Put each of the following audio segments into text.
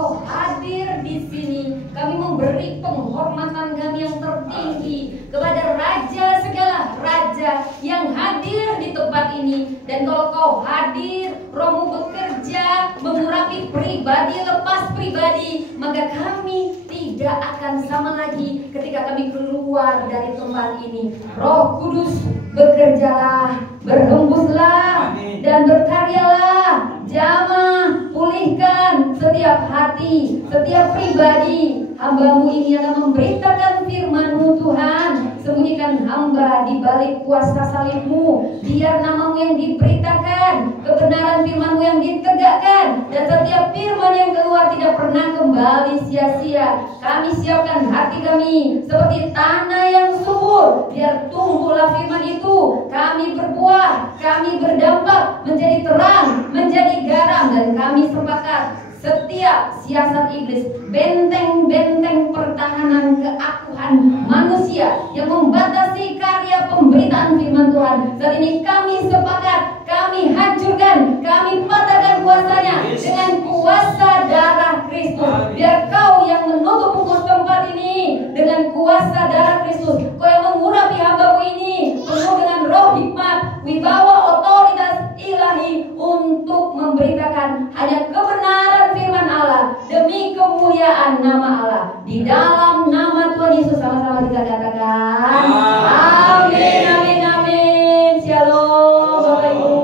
Engkau hadir di sini. Kami memberi penghormatan kami yang tertinggi kepada Raja segala raja yang hadir di tempat ini. Dan kalau Kau hadir, Roh-Mu bekerja mengurapi pribadi lepas pribadi, maka kami tidak akan sama lagi ketika kami keluar dari tempat ini. Roh Kudus, bekerjalah, berhembuslah, dan berkaryalah, jamah, pulihkan setiap hati, setiap pribadi. Hamba-Mu ini akan memberitakan firman-Mu Tuhan. Sembunyikan hamba di balik kuasa salib-Mu, biar nama-Mu yang diberitakan, kebenaran firman-Mu yang ditegakkan, dan setiap firman yang keluar tidak pernah kembali sia-sia. Kami siapkan hati kami seperti tanah yang subur, biar tumbuhlah firman itu. Kami berbuah, kami berdampak, menjadi terang, menjadi garam, dan kami sepakat setiap siasat iblis, benteng-benteng pertahanan keakuhan manusia yang membatasi karya pemberitaan firman Tuhan, saat ini kami sepakat, kami hancurkan, kami patahkan kuasanya dengan kuasa darah Kristus. Biar Kau yang menutup pukul tempat ini dengan kuasa darah Kristus, Kau yang mengurapi hamba-Mu ini penuh dengan roh hikmat, wibawa, otoritas ilahi untuk memberitakan hanya kebenaran firman Allah demi kemuliaan nama Allah. Di dalam nama Tuhan Yesus sama-sama kita katakan amin, amin, amin. Shalom Bapak Ibu,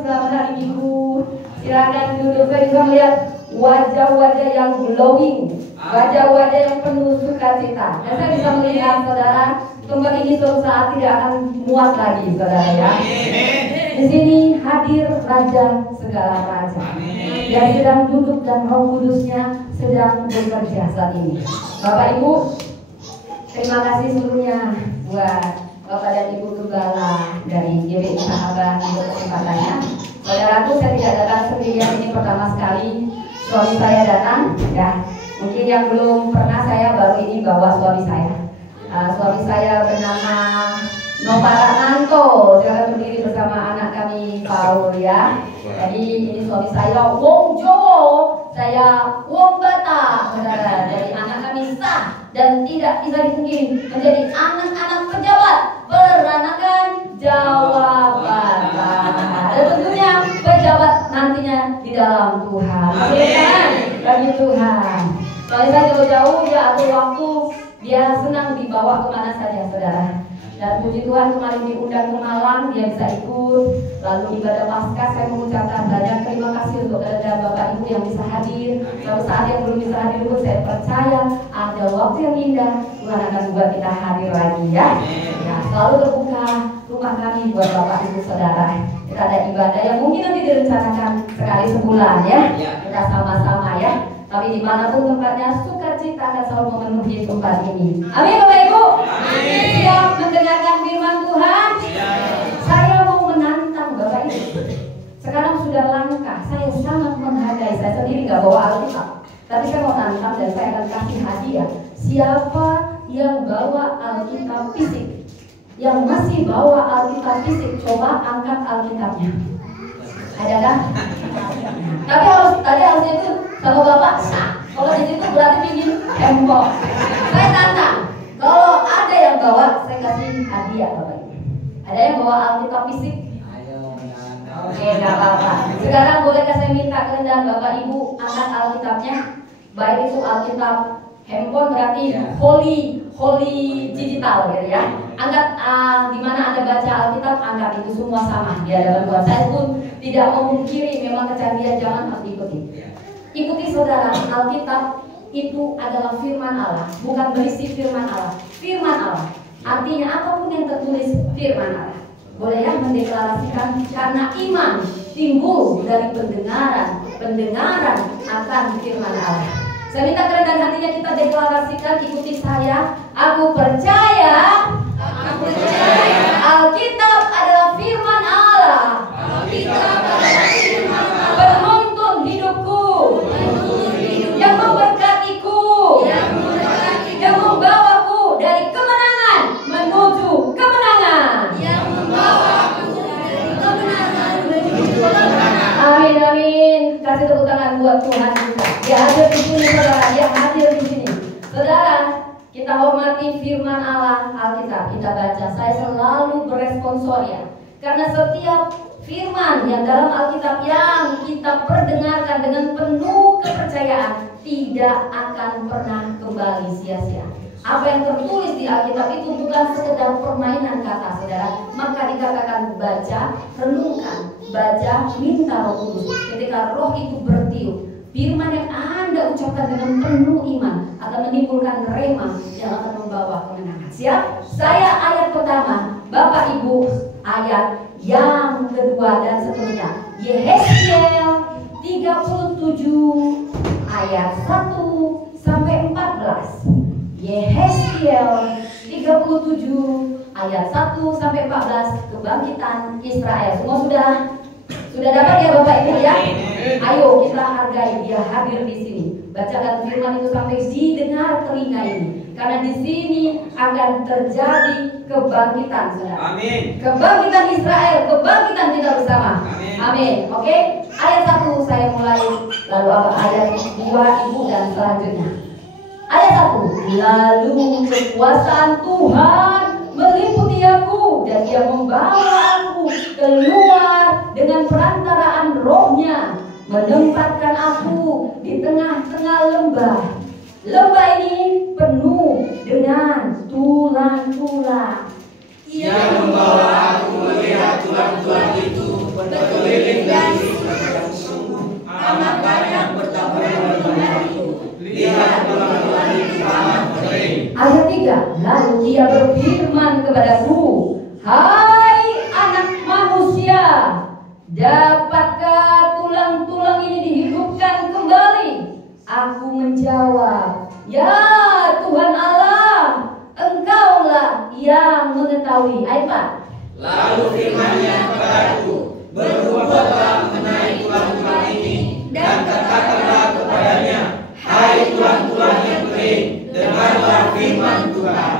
selamat hari Minggu. Silakan duduk. Saya bisa melihat wajah-wajah yang glowing, wajah-wajah yang penuh sukacita. Dan saya bisa melihat saudara, tempat ini suatu saat tidak akan muat lagi, saudara ya. Di sini hadir Raja segala raja. Dia sedang duduk dan Roh Kudusnya sedang bekerja saat ini. Bapak Ibu, terima kasih sebelumnya buat Bapak dan Ibu Gembala dari GBI Sahabat untuk kesempatannya. Saudaraku, saya tidak datang sendirian, ini pertama sekali suami saya datang. Ya, mungkin yang belum pernah, saya baru ini bawa suami saya. Suami saya bernama Novara Nanto. Silakan berdiri bersama anak kami Paul ya. Jadi ini suami saya Wong Jowo, saya Wong Bata, saudara. Dari anak kami sah dan tidak bisa dipungkiri menjadi anak-anak pejabat peranakan Jawa Barat. Dan tentunya pejabat nantinya di dalam Tuhan. Amin. Bagi Tuhan. Soalnya saya jauh-jauh dia atur waktu, dia senang dibawa kemana saja, saudara. Dan puji Tuhan kemarin diundang ke Malang, dia bisa ikut. Lalu ibadah Paskah, saya mengucapkan banyak terima kasih untuk keadaan Bapak Ibu yang bisa hadir. Lalu saat yang belum bisa hadir pun saya percaya ada waktu yang indah, Tuhan akan buat kita hadir lagi ya. Nah, selalu terbuka rumah kami buat Bapak Ibu Saudara. Kita ada ibadah yang mungkin nanti direncanakan sekali sebulan ya. Kita sama-sama ya. Tapi dimanapun tempatnya, sukacita akan selalu memenuhi tempat ini. Amin Bapak Ibu. Amin. Siap mendengarkan firman Tuhan. Saya mau menantang Bapak Ibu. Sekarang sudah langka, saya sangat menghargai. Saya sendiri nggak bawa Alkitab, tapi saya mau nantang dan saya akan kasih hadiah. Siapa yang bawa Alkitab fisik, yang masih bawa Alkitab fisik, coba angkat Alkitabnya. Ada kan? Tapi harusnya itu sama Bapak sah. Kalau di situ berarti bikin tembok. Saya tantang. Kalau ada yang bawa, saya kasih hadiah Bapak Ibu. Ada yang bawa Alkitab fisik? Oke, nggak apa-apa. Sekarang bolehkah saya minta kehendak Bapak Ibu angkat Alkitabnya? Baik itu Alkitab handphone berarti holy digital gitu ya. Angkat di mana Anda baca Alkitab, angkat itu semua sama di hadapan Tuhan. Saya pun tidak memungkiri memang kecanggihan zaman harus diikuti. Ikuti saudara, Alkitab itu adalah firman Allah, bukan berisi firman Allah. Firman Allah, artinya apapun yang tertulis firman Allah. Boleh ya mendeklarasikan, karena iman timbul dari pendengaran, pendengaran akan firman Allah. Saya minta kerendahan hatinya kita deklarasikan, ikuti saya. Aku percaya, Alkitab adalah firman Allah. Alkitab adalah firman Allah. Penuntun hidupku, yang memberkatiku, yang membawaku dari kemenangan menuju kemenangan. Amin, amin. Kasih tepuk tangan buat Tuhan kita. Dia hadir di sini, saudara. Dia hadir di sini. Saudara, kita hormati firman Allah Alkitab. Kita baca. Saya selalu beresponsoria karena setiap firman yang dalam Alkitab yang kita perdengarkan dengan penuh kepercayaan tidak akan pernah kembali sia-sia. Apa yang tertulis di Alkitab itu bukan sekedar permainan kata, saudara. Maka dikatakan baca, renungkan, baca, minta Roh Kudus. Ketika Roh itu bertiup, firman yang Anda ucapkan dengan penuh iman akan menimbulkan rema yang akan membawa kemenangan. Siap? Saya ayat pertama, Bapak Ibu ayat yang kedua dan seterusnya. Yehezkiel 37 ayat 1 sampai 14. Yehezkiel 37 ayat 1 sampai 14, kebangkitan Israel. Semua sudah dapat ya Bapak Ibu ya? Ayo kita hargai dia hadir di sini. Bacakan firman itu sampai didengar telinga ini. Karena di sini akan terjadi kebangkitan, saudara. Amin. Kebangkitan Israel, kebangkitan kita bersama. Amin. Amin. Oke, ayat 1 saya mulai, lalu ayat 2 Ibu dan selanjutnya. Ayat 1. Lalu kekuasaan Tuhan meliputi aku dan Dia membawa aku keluar dengan perantaraan Rohnya, menempatkan aku di tengah-tengah lembah. Lembah ini penuh dengan tulang-tulang. Ia membawa aku melihat tulang-tulang itu berkeliling dari sungguh amat banyak bertaburan lembah itu. Lihat tulang-tulang itu amat kering. Ayat 3. Lalu Dia berfirman kepadaku, hai anak manusia, dapatkah tulang-tulang ini dihidupkan kembali? Aku menjawab, ya Tuhan Allah, Engkaulah yang mengetahui. Ayat 4. Lalu firman-Nya kepadaku, berbuatlah mengenai tulang-tulang ini dan katakanlah kepadanya, hai tulang-tulang yang kering, dengarlah firman Tuhan.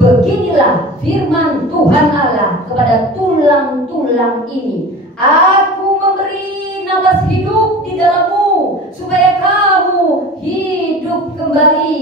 Beginilah firman Tuhan Allah kepada tulang-tulang ini. Aku memberi nafas hidup di dalammu supaya kamu hidup kembali.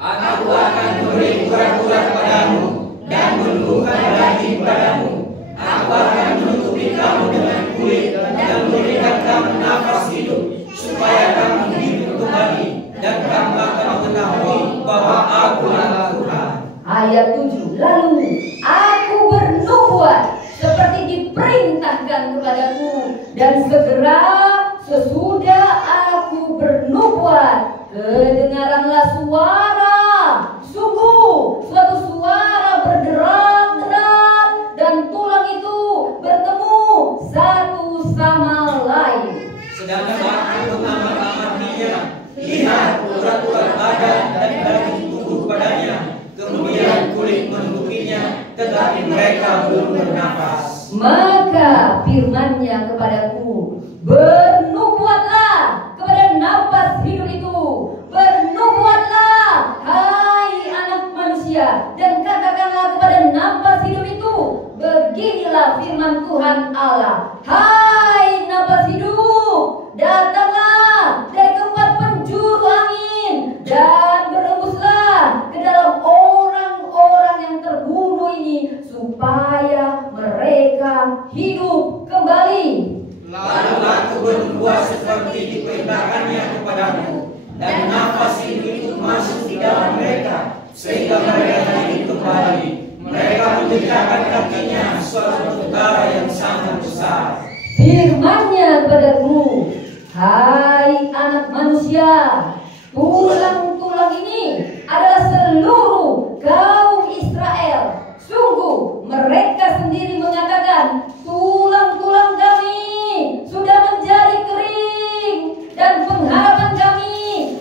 Aku akan memberi urat-urat padamu dan menumbuhkan daging padamu. Aku akan menutupi kamu dengan kulit dan memberikan kamu nafas hidup supaya kamu hidup kembali dan kamu akan mengetahui bahwa Aku adalah Tuhan. Ayat 7. Lalu aku bernubuat seperti diperintahkan kepadaku, dan segera sesudah aku bernubuat, kedengaranlah suara, sungguh suatu suara berderak-derak, dan tulang itu bertemu satu sama lain. Sedangkan aku mengamat-amatinya, lihat urat-urat badan dan daging tubuh padanya, kemudian kulit menutupinya, tetapi mereka belum bernafas. Maka firman-Nya kepadaku, bernubuatlah kepada nafas hidup itu, bernubuatlah hai anak manusia, dan katakanlah kepada nafas hidup itu, beginilah firman Tuhan Allah, hai nafas hidup, datanglah dari tempat penjuru angin dan berembuslah ke dalam orang-orang yang terbunuh ini, supaya mereka hidup kembali. Lalu aku berbuat seperti diperintahkannya kepadaku, dan nafas hidup itu masuk di dalam mereka, sehingga mereka hidup kembali. Mereka menjadikan kakinya suatu tentara yang sangat besar. Firman-Nya kepadaku, hai anak manusia, tulang-tulang ini adalah seluruh kaum Israel. Sungguh mereka sendiri mengatakan, tulang-tulang kami sudah menjadi kering dan pengharapan kami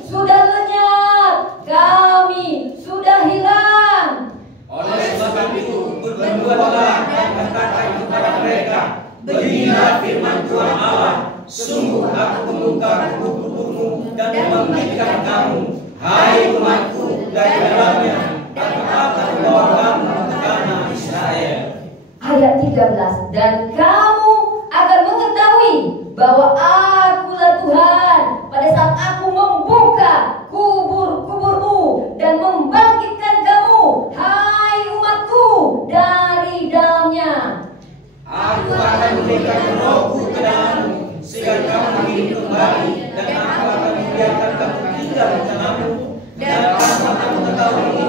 sudah lenyap, kami sudah hilang. Oleh sebab itu berbuatlah dan katakan kepada mereka, beginilah firman Tuhan Allah, sungguh aku membongkar kubur-kuburmu dan membangkitkan kamu, hai umatku, dari dalamnya, dan akan membawa kamu ke tanah Israel. Ayat 13. Dan kamu akan mengetahui bahwa Akulah Tuhan pada saat aku membuka kubur-kuburmu dan membangkitkan kamu, hai umatku, dari dalamnya. Aku akan memberikan rohku ke dalammu, sehingga kamu hidup kembali, dan aku akan membiarkan kamu tinggal di tengahmu, dan kamu akan mengetahui